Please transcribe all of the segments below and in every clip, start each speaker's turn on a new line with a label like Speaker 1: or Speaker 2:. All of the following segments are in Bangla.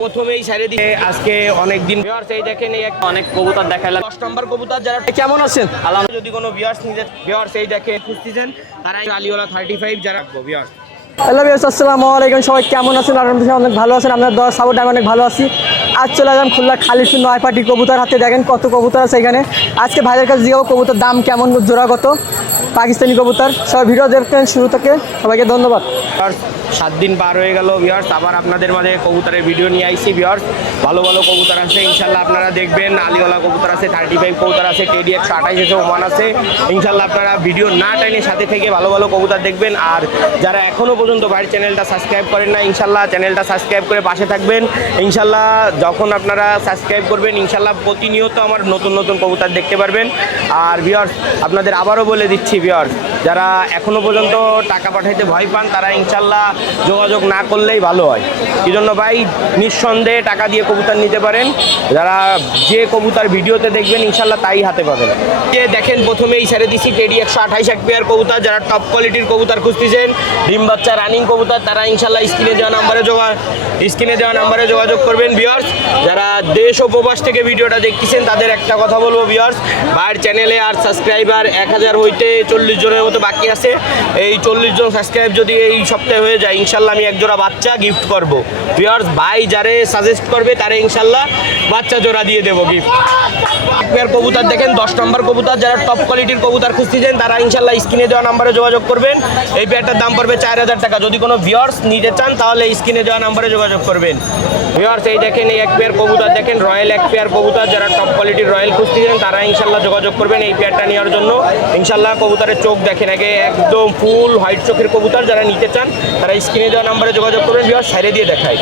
Speaker 1: প্রথমেই সাইরে দিয়ে আজকে অনেক দিন ভিউয়ার্স এই দেখেন এই
Speaker 2: অনেক কবুতর দেখাইলাম।
Speaker 1: দশ নম্বর কবুতর যারা
Speaker 3: কেমন আছেন?
Speaker 1: আলাম যদি কোনো ভিউয়ার্স নিজের ভিউয়ার্স এই দেখে খুঁজতেছেন তারা আলিওয়ালা থার্টি ফাইভ যারা ভিউয়ার্স
Speaker 3: হ্যালো বিয়াস আসসালামু আলাইকুম। সবাই কেমন আছেন? আলহামদুলিল্লাহ অনেক ভালো আছেন। আপনার দশ সাপোর্ট আমি অনেক ভালো আছি। আজ চলে গেলাম খুলনা খালিশু নয় পাটি কবুতর হাতে। দেখেন কত কবুতর আছে এখানে। আজকে ভাইদের কাছে জিগাবো কবুতর দাম কেমন জোড়া কত? পাকিস্তানি কবুতর। সবাই ভিডিও দেখতেন শুরু থেকে। সবাইকে ধন্যবাদ।
Speaker 1: ভিউয়ার্স সাত দিন পার হয়ে গেল ভিউয়ার্স আবার আপনাদের মাঝে কবুতরের ভিডিও নিয়ে আইছি ভিউয়ার্স ভালো ভালো কবুতর আছে, ইনশাল্লাহ আপনারা দেখবেন। আলিওয়ালা কবুতর আছে থার্টি ফাইভ কবুতর আছে কেডি একশো আঠাইশ আছে ওমান আছে। ইনশাল্লাহ আপনারা ভিডিও না টাইনে সাথে থেকে ভালো ভালো কবুতর দেখবেন। আর যারা এখনও পর্যন্ত ভাইয়ের চ্যানেলটা সাবস্ক্রাইব করেন না ইনশাল্লাহ চ্যানেলটা সাবস্ক্রাইব করে পাশে থাকবেন। ইনশাল্লাহ যখন আপনারা সাবস্ক্রাইব করবেন, ইনশাল্লাহ প্রতিনিয়ত আমার নতুন নতুন কবুতর দেখতে পারবেন। আর ভিউয়ার্স আপনাদের আবারও বলে দিচ্ছি ভিউয়ার্স যারা এখনও পর্যন্ত টাকা পাঠাইতে ভয় পান, তারা ইনশাল্লাহ যোগাযোগ না করলেই ভালো হয়। এই জন্য ভাই, নিঃসন্দেহে টাকা দিয়ে কবুতর নিতে পারেন। যারা যে কবুতর ভিডিওতে দেখবেন ইনশাল্লাহ তাই হাতে পাবেন। যে দেখেন, প্রথমেই ছেড়ে দিছি, টেডি একশো আঠাইশ এক পেয়ার কবুতর। যারা টপ কোয়ালিটির কবুতর খুঁজতেছেন, ডিম বাচ্চা রানিং কবুতর, তারা ইনশাল্লাহ স্ক্রিনে দেওয়া নাম্বারে যোগা, স্ক্রিনে দেওয়া নাম্বারে যোগাযোগ করবেন ভিওর্স যারা দেশ ও প্রবাস থেকে ভিডিওটা দেখতেছেন, তাদের একটা কথা বলব ভিওর্স ভাইয়ের চ্যানেলে আর সাবস্ক্রাইবার এক হাজার হইতে চল্লিশ জনের মতো বাকি আছে। এই চল্লিশ জন সাবস্ক্রাইব যদি এই সপ্তাহে হয়ে যায়, ইনশাল্লাহ আমি একজোড়া বাচ্চা গিফট করব। ভিওর্স ভাই যারে সাজেস্ট করবে, তারে ইনশাল্লাহ বাচ্চা জোড়া দিয়ে দেবো গিফট পেয়ার কবুতর দেখেন, দশ নম্বর কবুতর, যারা টপ কোয়ালিটির কবুতর খুঁজতেছেন, তারা ইনশাল্লাহ স্ক্রিনে দেওয়া নাম্বারে যোগাযোগ করবেন। এই পেয়ারটার দাম পড়বে চার হাজার টাকা। যদি কোনো ভিওর্স নিতে চান, তাহলে স্ক্রিনে দেওয়া নাম্বারে যোগাযোগ করবেন। ভিওর্স এই দেখেন, এই এক পেয়ার কবুতর দেখেন, রয়্যাল এক পেয়ার কবুতর, যারা টপ কোয়ালিটির রয়্যাল খুঁজতেছেন, তারা ইনশাল্লাহ যোগাযোগ করবেন এই পেয়ারটা নেওয়ার জন্য। ইনশাল্লাহ কবুতরের চোখ দেখেন আগে, একদম ফুল হোয়াইট চোখের কবুতর, যারা নিতে চান, তারা স্ক্রিনে দেওয়া নাম্বারে যোগাযোগ করবেন। ভিওর্স সাইডে দিয়ে দেখায়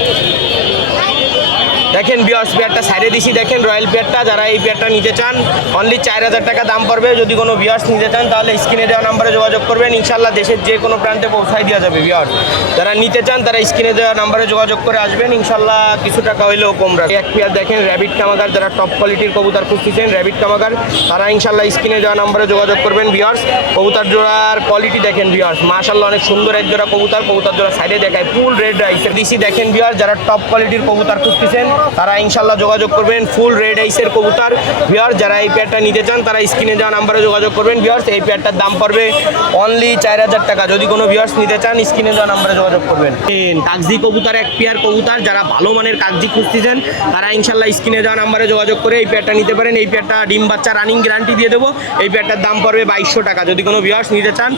Speaker 1: দেখেন বিয়ার্স পেয়ারটা সাইডে দিছি, দেখেন রয়্যাল পেয়ারটা যারা এই পেয়ারটা নিতে চান অনলি চার হাজার টাকা দাম পড়বে। যদি কোনো বিয়ার্স নিতে চান, তাহলে স্ক্রিনে দেওয়া নাম্বারে যোগাযোগ করবেন। ইনশাল্লাহ দেশের যে কোনো প্রান্তে পৌঁছায় দেওয়া যাবে বিয়ার্স যারা নিতে চান, তারা স্ক্রিনে দেওয়া নাম্বারে যোগাযোগ করে আসবেন। ইনশাল্লাহ কিছু টাকা হইলেও কম রাখবে। এক পেয়ার দেখেন র্যাবিট কামাগার, যারা টপ কোয়ালিটির কবুতার খুঁজতেছেন র্যাবিট কামাগার, তারা ইনশাল্লাহ স্ক্রিনে দেওয়া নাম্বারে যোগাযোগ করবেন বিয়ার্স কবুতার জোড়ার কোয়ালিটি দেখেন বিয়ার্স মাশাল্লাহ অনেক সুন্দর এক জোড়া কবুতর। কবুতর জোড়া সাইডে দেখায় ফুল রেড রাইসের দিছি, দেখেন বিয়ার্স যারা টপ কোয়ালিটির কবুতার খুঁজতেছেন তারা ইনশাল্লাহ যোগাযোগ করবেন ফুল রেড আইসের কবুতর। বিয়ার যারা এই পেয়ারটা নিতে চান তারা স্ক্রিনে দেওয়া নাম্বারে যোগাযোগ করবেন। বিয়ার্স এই পেয়ারটার দাম পড়বে অনলি চার হাজার টাকা। যদি কোনো বিয়ার্স নিতে চান স্ক্রিনে দেওয়া নাম্বারে যোগাযোগ করবেন। কাগজি কবুতর এক পেয়ার কবুতর। যারা ভালো মানের কাগজি খুঁজতেছেন তারা ইনশাল্লাহ স্ক্রিনে দেওয়া নাম্বারে যোগাযোগ করে এই পেয়ারটা নিতে পারেন। এই পেয়ারটা ডিম বাচ্চা রানিং গ্যারান্টি দিয়ে দেবো। এই পেয়ারটার দাম পড়বে বাইশশো টাকা। যদি কোনো বিয়ার্স নিতে চান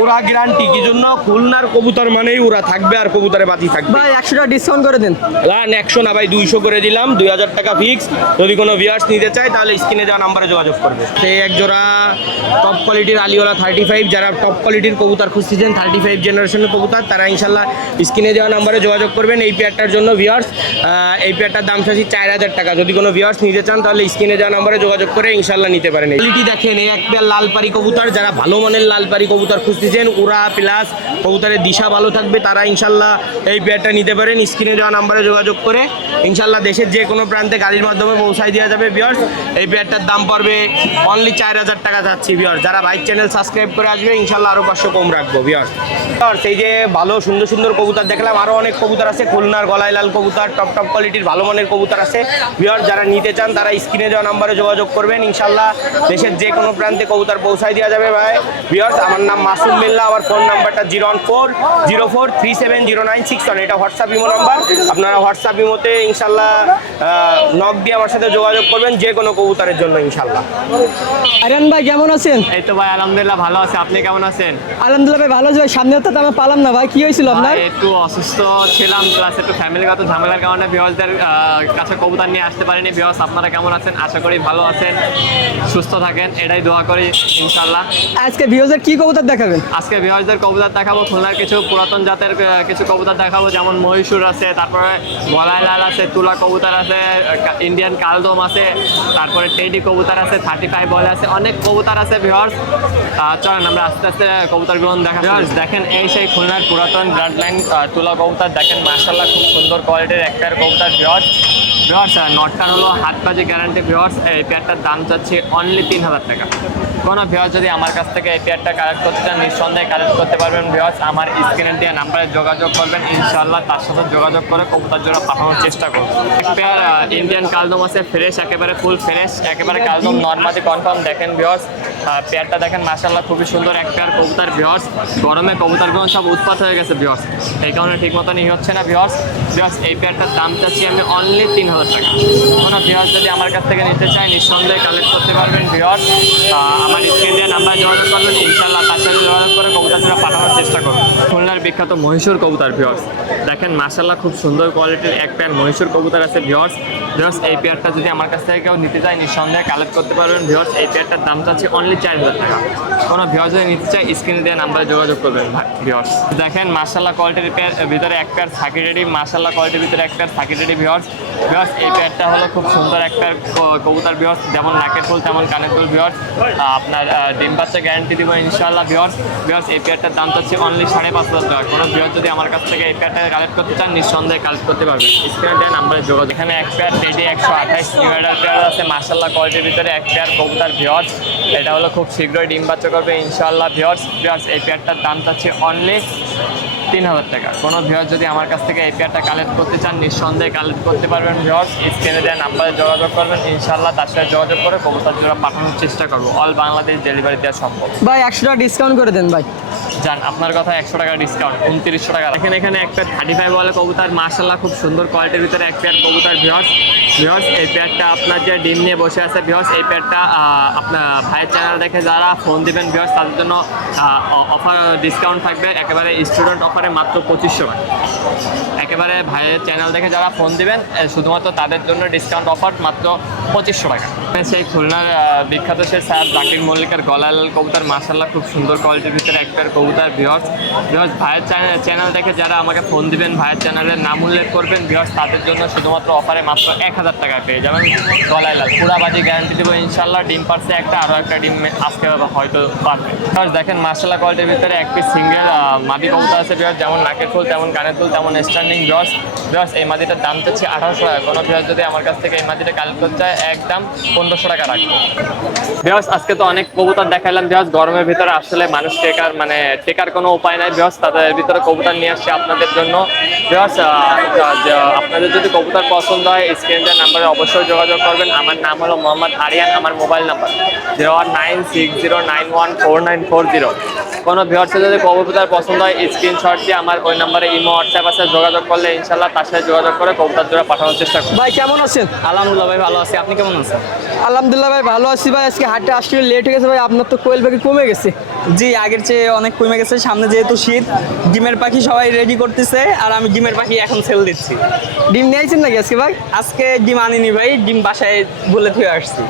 Speaker 1: ওরা গ্যারান্টি কি জন্য? খুলনার কবুতর মানেই ওরা থাকবে আর কবুতরে বাতি থাকবে।
Speaker 3: ভাই একশো টাকা ডিসকাউন্ট করে দিন।
Speaker 1: লান একশো না ভাই দুইশো। করে দিলাম, দুই হাজার টাকা ফিক্স যদি কোনো ভিউয়ার্স নিতে চায়, তাহলে স্ক্রিনে দেওয়া নাম্বারে যোগাযোগ করবে। সেই এক জোড়া টপ কোয়ালিটির আলিওয়ালা থার্টি ফাইভ যারা টপ কোয়ালিটির কবুতর খুঁজতেছেন থার্টি ফাইভ জেনারেশনের কবুতর, তারা ইনশাল্লাহ স্ক্রিনে দেওয়া নাম্বারে যোগাযোগ করবেন। এই পেয়ারটার জন্য ভিউয়ার্স এই পেয়ারটার দাম চাচ্ছি চার হাজার টাকা। যদি কোনো ভিউয়ার্স নিতে চান, তাহলে স্ক্রিনে দেওয়া নাম্বারে যোগাযোগ করে ইনশাল্লাহ নিতে পারেন। কোয়ালিটি দেখেন, এই এক পেয়ার লাল পারি কবুতর, যারা ভালো মানের লাল পারি কবুতর খুঁজতেছেন, উড়া প্লাস কবুতরের দিশা ভালো থাকবে, তারা ইনশাল্লাহ এই পেয়ারটা নিতে পারেন। স্ক্রিনে দেওয়া নাম্বারে যোগাযোগ করে ইনশাল্লাহ দেশের যে কোনো প্রান্তে গাড়ির মাধ্যমে পৌঁছায় দেওয়া যাবে বিয়ার্স এই পেয়ারটার দাম পড়বে অনলি চার হাজার টাকা যাচ্ছি বিয়ার্স যারা বাইক চ্যানেল সাবস্ক্রাইব করে আসবে ইনশাল্লাহ আরও পাঁচশো কম রাখব বিয়ার্স সেই যে ভালো, সুন্দর সুন্দর কবুতর দেখলাম আরও অনেক কবুতর আছে, খুলনার গলায় লাল কবুতর টপ টপ কোয়ালিটির ভালো মানের কবুতর আছে। বিয়ার্স যারা নিতে চান, তারা স্ক্রিনে দেওয়া নাম্বারে যোগাযোগ করবেন ইনশাল্লাহ দেশের যে কোনো প্রান্তে কবুতর পৌঁছায় দেওয়া যাবে, ভাই। বিয়ার্স আমার নাম মাসুম মিল্লা, আমার ফোন নাম্বারটা zero one four zero four three seven zero nine six one এটা হোয়াটসঅ্যাপ ইমো নাম্বার আপনারা হোয়াটসঅ্যাপ ইমোতে ইনশাল্লাহ নক দিয়ে আমার সাথে যোগাযোগ করবেন যে কোনো কবুতরের জন্য ইনশাল্লাহ
Speaker 3: আরিয়ান ভাই কেমন আছেন?
Speaker 2: এই তো ভাই আলহামদুলিল্লাহ ভালো আছে। আপনি কেমন আছেন?
Speaker 3: আলহামদুলিল্লাহ ভাই ভালো আছে ভাই। সামনে তো আমি পালাম না ভাই কি হয়েছিল আপনার?
Speaker 2: একটু অসুস্থ ছিলাম প্লাস একটু ফ্যামিলিগত ঝামেলার কারণে বিহসদের কাছে কবুতর নিয়ে আসতে পারিনি। বিহস আপনারা কেমন আছেন? আশা করি ভালো আছেন সুস্থ থাকেন এটাই দোয়া করি ইনশাল্লাহ
Speaker 3: আজকে ভিউজের কি কবুতর দেখাবেন?
Speaker 2: আজকে বিহসদের কবুতর দেখাবো খুলনার কিছু পুরাতন জাতের কিছু কবুতর দেখাবো যেমন মহীশূর আছে তারপরে গলায় লাল আছে তুলা কবুতর আছে ইন্ডিয়ান কালদম আছে তারপরে টেডি কবুতর আছে থার্টি ফাইভ বল আছে অনেক কবুতর আছে ভিওর্স চলেন আমরা আস্তে আস্তে কবুতর গ্রহণ দেখা ভিওর্স দেখেন এই সেই খুলনার পুরাতন ব্লাড লাইন তুলা কবুতর দেখেন মার্শাল্লাহ খুব সুন্দর কোয়ালিটির একটার কবুতর ভিওর্স ভিওর্স নটটার হলো হাত বাজে গ্যারান্টি ভিওর্স এই পেয়ারটার দাম চাচ্ছি অনলি তিন হাজার টাকা। কোনো ভিওর্স যদি আমার কাছ থেকে এই পেয়ারটা কালেক্ট করতে চান, নিঃসন্দেহে কালেক্ট করতে পারবেন। ভিওর্স আমার স্ক্রিনে দিয়ে নাম্বারে যোগাযোগ করবেন। ইনশাল্লাহ তার সাথে যোগাযোগ করে কবুতর জন্য পাঠানোর চেষ্টা করব। এক পেয়ার ইন্ডিয়ান কালদম আছে ফ্রেশ একেবারে ফুল ফ্রেশ একেবারে কালদম নর্মালি কনফার্ম দেখেন ভিওর্স পেয়ারটা দেখেন মাসাল্লাহ খুবই সুন্দর এক পেয়ার কবুতার ভিওর্স গরমে কবুতারগুলো সব উৎপাত হয়ে গেছে ভিওর্স এই কারণে ঠিক মতন ই হচ্ছে না ভিওর্স ভিওর্স এই পেয়ারটার দাম চাচ্ছি আমি অনলি তিন হাজার টাকা। কোনো ভিওর্স যদি আমার কাছ থেকে নিতে চাই নিঃসন্দেহে কালেক্ট করতে পারবেন ভিওর্স আমার স্ক্রিন নাম্বার যোগাযোগ করবেন ইনশাল্লাহ তার সাথে যোগাযোগ করে কবুতার পাঠানোর চেষ্টা করব। খুলনার বিখ্যাত মহীশূর কবুতর ভিওর্স দেখেন মাসাল্লাহ খুব সুন্দর কোয়ালিটির এক পেয়ার মহীশূর কবুতর আছে ভিওর্স ভিওর্স এই পেয়ারটা যদি আমার কাছ থেকে কেউ নিতে চায়, নিঃসন্দেহে কালেক্ট করতে পারবেন। ভিওর্স এই পেয়ারটার দাম চাচ্ছি অনলি চার হাজার টাকা। কোনো ভিওর্স যদি নিতে চায় স্ক্রিনে দেওয়া নাম্বারে যোগাযোগ করবেন ভিওর্স দেখেন মাসাল্লাহ কোয়ালিটির পেয়ার ভিতরে এক পেয়ার সাকি রেডি মাসাল্লাহ কোয়ালিটির ভিতরে এক পেয়ার সাকি রেডি ভিওর্স ভিওর্স এই পেয়ারটা হলো খুব সুন্দর এক পেয়ার কবুতর ভিওর্স যেমন নাকের ফুল, তেমন কানের ফুল ভিওর্স আপনার ডিম গ্যারান্টি দিব ইনশাল্লাহ ভিওর্স ভিওর্স এই পেয়ারটার দাম চাচ্ছে অনলি সাড়ে পাঁচ হাজার টাকা কোনো ভিওর্স যদি আমার কাছ থেকে এই প্যাডটা কালেক্ট করতে চান, নিঃসন্দেহে কালেক্ট করতে পারবেন। স্ক্রিনে দেন নাম্বারে যোগাযোগ। এখানে এক প্যার ডেডি একশো আঠাইশ নিউ এডার পেয়ার আছে। মার্শাল্লাহ কোয়ালিটির ভিতরে এক প্যার কবুতার ভিওর্স এটা হলো খুব শীঘ্রই ডিম বাচ্চা করবে ইনশাল্লাহ ভিওর্স ভিওর্স এই প্যাডটার দাম চাচ্ছে অনলি তিন হাজার টাকা। কোনো ভিওর যদি আমার কাছ থেকে এই পেয়ারটা কালেক্ট করতে চান নিঃসন্দেহে কালেক্ট করতে পারবেন ভিওর স্ক্রিনে দেওয়া নাম্বারে যোগাযোগ করবেন। ইনশাল্লাহ তার সাথে যোগাযোগ করে কবুতর জোড়া পাঠানোর চেষ্টা করব। অল বাংলাদেশ ডেলিভারি দেওয়া সম্ভব।
Speaker 3: ভাই একশো টাকা ডিসকাউন্ট করে দেন ভাই।
Speaker 2: যান আপনার কথা একশো টাকা ডিসকাউন্ট উনত্রিশশো টাকা। এখানে এখানে এক পেয়ার থার্টি ফাইভ বলে কবুতর। মার্শাল্লাহ খুব সুন্দর কোয়ালিটির ভিতরে এক পেয়ার কবুতর ভিওর্স ভিওর্স এই পেয়ারটা আপনার যে ডিম নিয়ে বসে আছে ভিওর্স এই পেয়ারটা আপনার ভাইয়ের চ্যানেল দেখে যারা ফোন দিবেন ভিওর্স তাদের জন্য অফার ডিসকাউন্ট থাকবে। একেবারে স্টুডেন্ট অফারে মাত্র পঁচিশশো টাকা। একেবারে ভাইয়ের চ্যানেল দেখে যারা ফোন দিবেন শুধুমাত্র তাদের জন্য ডিসকাউন্ট অফার মাত্র পঁচিশশো টাকা। সেই খুলনার বিখ্যাত সে স্যার জাকির মল্লিকের গলাল কবুতর মাসাল্লাহ খুব সুন্দর কোয়ালিটির ভিতরে একটার কবুতর ভিওর্স ভিওর্স ভাইয়ের চ্যানেল চ্যানেল দেখে যারা আমাকে ফোন দিবেন ভাইয়ের চ্যানেলের নাম উল্লেখ করবেন ভিওর্স তাদের জন্য শুধুমাত্র অফারে মাত্র এক হাজার টাকা পেয়ে যাবেন গলায় লাল। পুরাবাজি গ্যারান্টি দেবো ইনশাল্লাহ ডিম পারছে একটা আরও একটা ডিম আজকে হয়তো পারবে। ভিউয়ার্স, দেখেন মার্শাল্লাহ কোয়ালিটির ভিতরে একটি সিঙ্গেল মাদি কবুতর আছে ভিওর্স যেমন নাকের ফুল তেমন কানের ফুল তেমন স্ট্যান্ডিং ভিওর্স ভিওর্স এই মাদিটার দাম চাচ্ছি আঠারোশো টাকা। কোনো ভিওর্স যদি আমার কাছ থেকে এই মাদিটা কালেক্ট করতে চায় একদম পনেরোশো টাকা রাখব। ভিওর্স আজকে তো অনেক কবুতর দেখাইলাম। ভিওর্স গরমের ভিতরে আসলে মানুষ টেকার মানে টেকার কোনো উপায় নাই। ভিওর্স তাদের ভিতরে কবুতর নিয়ে আসছে আপনাদের জন্য। ভিওর্স আপনাদের যদি কবুতর পছন্দ হয় স্ক্রিনের নাম্বারে অবশ্যই যোগাযোগ করবেন। আমার নাম হলো মোহাম্মদ আরিয়ান, আমার mobile number zero nine six zero nine one four nine four zero কোনো ভিওর্সের যদি কবুতর পছন্দ হয় স্ক্রিনশট দিয়ে আমার ওই নাম্বারে ইমো হোয়াটসঅ্যাপ আছে যোগাযোগ করলে ইনশাল্লাহ তার সাথে যোগাযোগ করে কবুতর জোড়া পাঠানোর চেষ্টা করব।
Speaker 3: ভাই কেমন আছেন?
Speaker 2: আলহামদুলিল্লাহ ভাই ভালো আছি। আপনি কেমন আছেন?
Speaker 3: আলহামদুলিল্লাহ ভাই ভালো আছি ভাই। আজকে হাটে আসতে লেট হয়ে গেছে ভাই আপনার তো কোয়েল পাখি কমে গেছে।
Speaker 4: জি আগের চেয়ে অনেক কমে গেছে। সামনে যেহেতু শীত ডিমের পাখি সবাই রেডি করতেছে আর আমি ডিমের পাখি এখন সেল দিচ্ছি।
Speaker 3: ডিম নিয়ে আইছেন নাকি আজকে ভাই?
Speaker 4: আজকে ডিম আনিনি ভাই ডিম বাসায় বলে থুয়ে আসছি।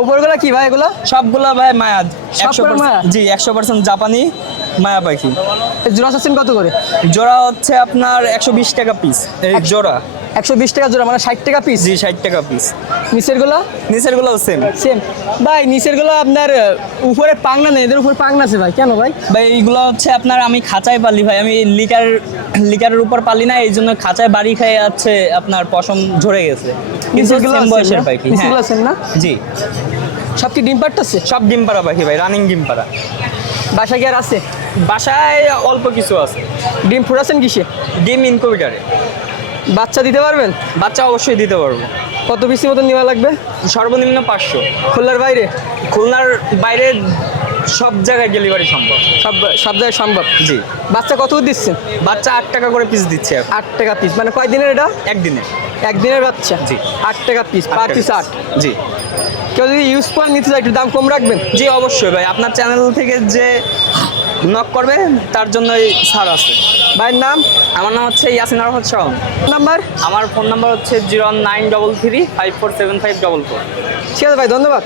Speaker 3: ওপরগুলো কি ভাই এগুলো?
Speaker 4: সবগুলা ভাই মায়া একশো জি একশো পার্সেন্ট জাপানি মায়া পাখি।
Speaker 3: জোড়া চাচ্ছেন কত করে?
Speaker 4: জোড়া হচ্ছে আপনার একশো বিশ টাকা পিস এই জোড়া।
Speaker 3: একশো বিশ টাকা জোড়া মানে ষাট টাকা পিস
Speaker 4: জি ষাট টাকা পিস
Speaker 3: নিচেরগুলো
Speaker 4: নিচের গুলোও সেম
Speaker 3: সেম ভাই নিচেরগুলো আপনার উপরে পাংনা নেই এদের উপরে পাংনা আছে ভাই কেন ভাই?
Speaker 4: ভাই এইগুলো হচ্ছে আপনার আমি খাঁচায় পালি ভাই আমি লিকার লিকারের উপর পালি না এই জন্য খাঁচায় বাড়ি খেয়ে যাচ্ছে আপনার পশম ঝরে গেছে। কিন্তু same বয়সের? পাখি হ্যাঁ।
Speaker 3: আছেন না?
Speaker 4: জি।
Speaker 3: সব কি ডিম পাড়তেছে?
Speaker 4: সব ডিম পাড়া পাখি ভাই রানিং ডিম পাড়া।
Speaker 3: বাসা কি আর আছে?
Speaker 4: বাসায় অল্প কিছু আছে।
Speaker 3: ডিম ফুটাচ্ছেন কিসে?
Speaker 4: ডিম ইনকিউবেটারে।
Speaker 3: বাচ্চা দিতে পারবেন?
Speaker 4: বাচ্চা অবশ্যই দিতে পারব।
Speaker 3: কত পিসি মতো নেওয়া লাগবে?
Speaker 4: সর্বনিম্ন পাঁচশো।
Speaker 3: খুলনার বাইরে?
Speaker 4: খুলনার বাইরে সব জায়গায় ডেলিভারি সম্ভব।
Speaker 3: সব সব জায়গায় সম্ভব?
Speaker 4: জি।
Speaker 3: বাচ্চা কত দিচ্ছেন?
Speaker 4: বাচ্চা আট টাকা করে পিস দিচ্ছে
Speaker 3: আট টাকা পিস মানে কয় দিনের এটা?
Speaker 4: একদিনে
Speaker 3: একদিনের বাচ্চা?
Speaker 4: জি।
Speaker 3: আট টাকা পিস পার পিস আট।
Speaker 4: জি।
Speaker 3: কেউ যদি ইউজ করে নিতে চায় একটু দাম কম রাখবেন?
Speaker 4: জি অবশ্যই ভাই। আপনার চ্যানেল থেকে যে নক করবে তার জন্যই ছাড় আছে।
Speaker 3: ভাইয়ের নাম?
Speaker 4: আমার নাম হচ্ছে ইয়াসিন আরফত শাওন
Speaker 3: নাম্বার?
Speaker 4: আমার ফোন নাম্বার হচ্ছে zero nine double three five four seven five double four.
Speaker 3: ঠিক আছে ভাই ধন্যবাদ।